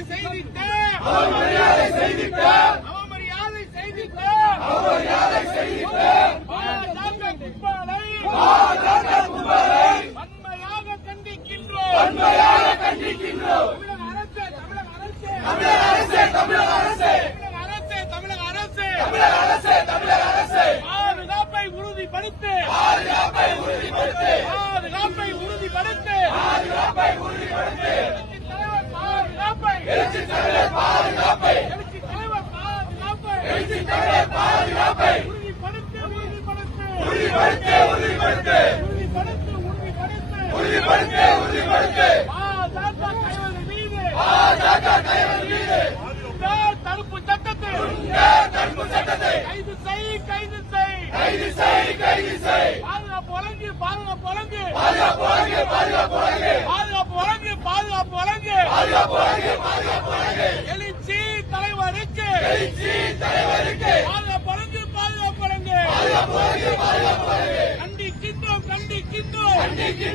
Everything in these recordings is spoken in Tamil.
அவமரியாதை செய்திட்ட அவமரியாதை செய்திட்ட அவமரியாதை செய்திட்ட அவமரியாதை செய்திட்ட கும்பலை கும்பலை வன்மையாக கண்டிக்கின்றோம். வன்மையாக கண்டிக்கின்றோம் தமிழக அரசு தமிழக அரசு. தமிழக அரசு தமிழக அரசு. தமிழக அரசு தமிழக அரசு தமிழக அரசு பாதுகாப்பை உறுதிப்படுத்து பாதுகாப்பை உறுதிப்படுத்து பாதுகாப்பை உறுதிப்படுத்து பாதுகாப்பை உறுதிப்படுத்து பாதுகாப்பை எழுச்சி தலைவர் பாதுகாப்பை எழுச்சி தலைவர் பாதுகாப்பை உறுதிப்படுத்து உறுதிப்படுத்து உறுதிப்படுத்து உறுதிப்படுத்து தடுப்பு சட்டத்தை தடுப்பு சட்டத்தை கைது செய் கைது செய் கைது செய் கைது செய் பாதுகாப்பு வழங்கு பாதுகாப்பு வழங்கு பாதுகாப்பு வழங்கு பாதுகாப்பு வழங்கு பாதுகாப்பு வழங்கு பாதுகாப்பு வழங்கு பாதுகாப்பு வழங்கு பாதுகாப்பு வழங்கு எழுச்சி தலைவருக்கு எழுச்சி தலைவருக்கு பாதுகாப்பு வழங்கு பாதுகாப்பு வழங்கு பாதுகாப்பு வழங்கு பாதுகாப்பு வழங்கு கண்டிக்கின்றோம் கண்டிக்கின்றோம்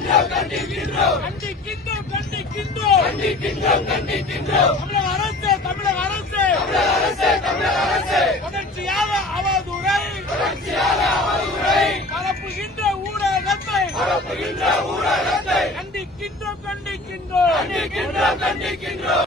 கண்டிக்கின்றோம். கண்டிக்கின்றோம் கண்டிக்கின்றோம். கண்டிக்கின்றோம் கண்டிக்கின்றோம். கண்டிக்கின்றோம் தமிழக அரசு தமிழக அரசு. தமிழக அரசு தமிழக அரசு. தொடர்ச்சியாக அவதூறை. தொடர்ச்சியாக அவதூறை. பரப்புகின்ற ஊடகத்தை. பரப்புகின்ற ஊடகத்தை. கண்டிக்கின்றோம் கண்டிக்கின்றோம். கண்டிக்கின்றோம் கண்டிக்கின்றோம்.